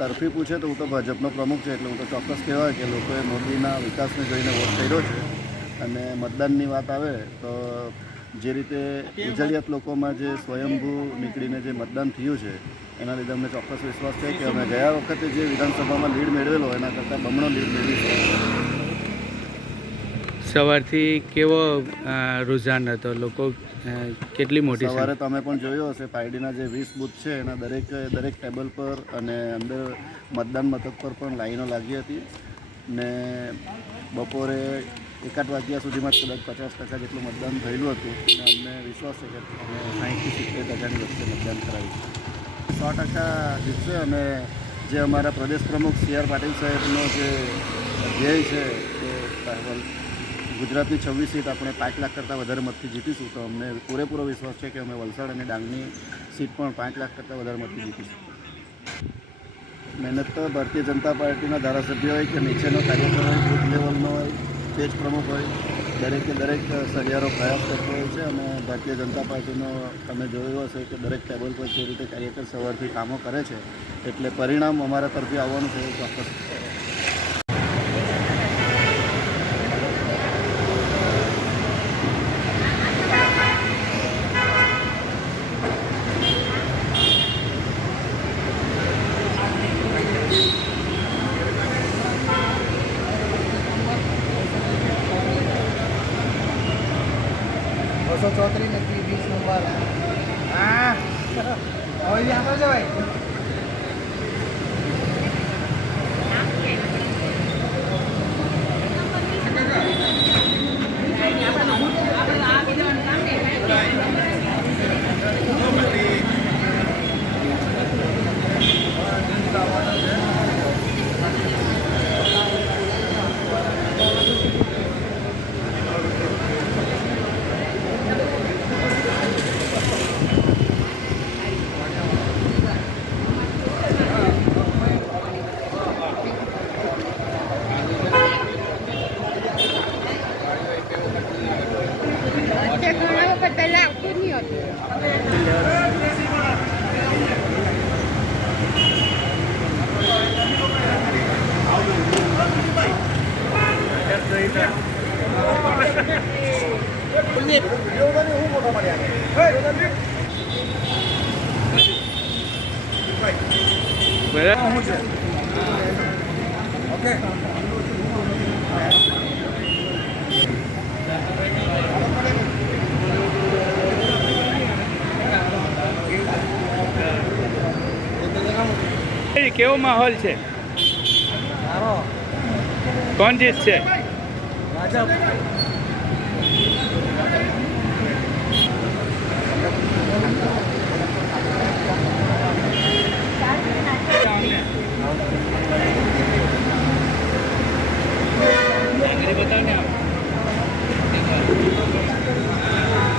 તરફી પૂછે તો હું તો ભાજપનો પ્રમુખ છું, એટલે હું તો ચોક્કસ કહેવાય કે લોકોએ મોદીના વિકાસને જોઈને વોટ કર્યો છે. અને મતદાનની વાત આવે તો જે રીતે ઉજળિયાત લોકોમાં જે સ્વયંભૂ નીકળીને જે મતદાન થયું છે એના લીધે અમને ચોક્કસ વિશ્વાસ છે કે અમે ગયા વખતે જે વિધાનસભામાં લીડ મેળવેલો એના કરતાં બમણો લીડ મેળવીશું. સવારથી કેવો રુઝાન હતો? લોકો કેટલી મોટી સવારે તમે પણ જોયું હશે, પાયડીના જે 20 બૂથ છે એના દરેક ટેબલ પર અને અંદર મતદાન મથક પર પણ લાઈનો લાગી હતી. ને બપોરે 1-8 વાગ્યા સુધીમાં કદાચ 50% જેટલું મતદાન થયેલું હતું. અને અમને વિશ્વાસ છે કે અમે 60-70% વચ્ચે મતદાન કરાવીશું. 100% જીતશે. અને જે અમારા પ્રદેશ પ્રમુખ CR પાટીલ સાહેબનો જે ધ્યેય છે કે ગુજરાતની 26 સીટ આપણે 5 લાખ કરતાં વધારે મતથી જીતીશું, તો અમને પૂરેપૂરો વિશ્વાસ છે કે અમે વલસાડ અને ડાંગની સીટ પણ 5 લાખ કરતાં વધારે મતથી જીતીશું. મહેનત તો ભારતીય જનતા પાર્ટીના ધારાસભ્યો હોય કે નીચેનો કાર્યકર હોય, બૂથ લેવલનો હોય, પેજ પ્રમુખ હોય, દરેક સહિયારો પ્રયાસ કરતો હોય છે. અને ભારતીય જનતા પાર્ટીનો તમે જોયું હશે કે દરેક ટેબલ પર જે રીતે કાર્યકર સવારથી કામો કરે છે, એટલે પરિણામ અમારા તરફી આવવાનું છે એ ચોક્કસ. ચોત્રીસ નથી 20 નંબર. હા હવે આગળ જવાય. ઓકે કેવો માહોલ છે? કોણ જીતશે? ભાજપ.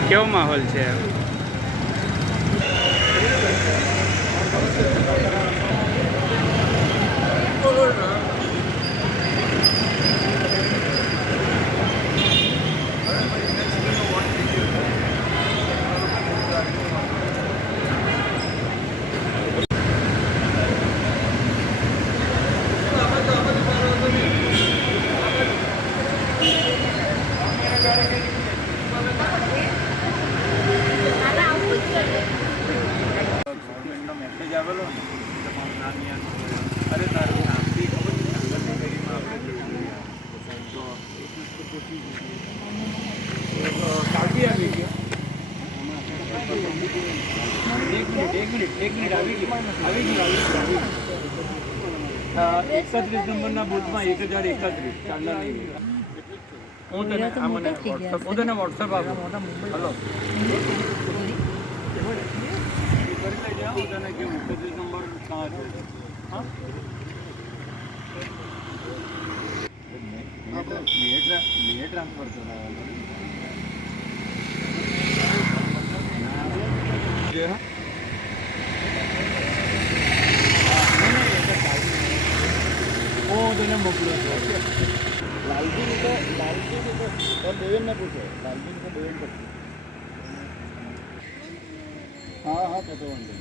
કેવો માહોલ છે? એક મિનિટ આવી ગઈ. 31 નંબરના બૂથમાં 1031 ચાલના નહીં. હું તને વોટ્સઅપ આપું. હલો કરી લેજે. હું તને કેવું 31 નંબર કાં છે? હા મેં ટ્રાન્સફર કરાવેલો. હું તને મોકલું છું. લાલજી તો દેવેનને પૂછો. લાલજી તો દેવેન કરશે. હા તો વાંધો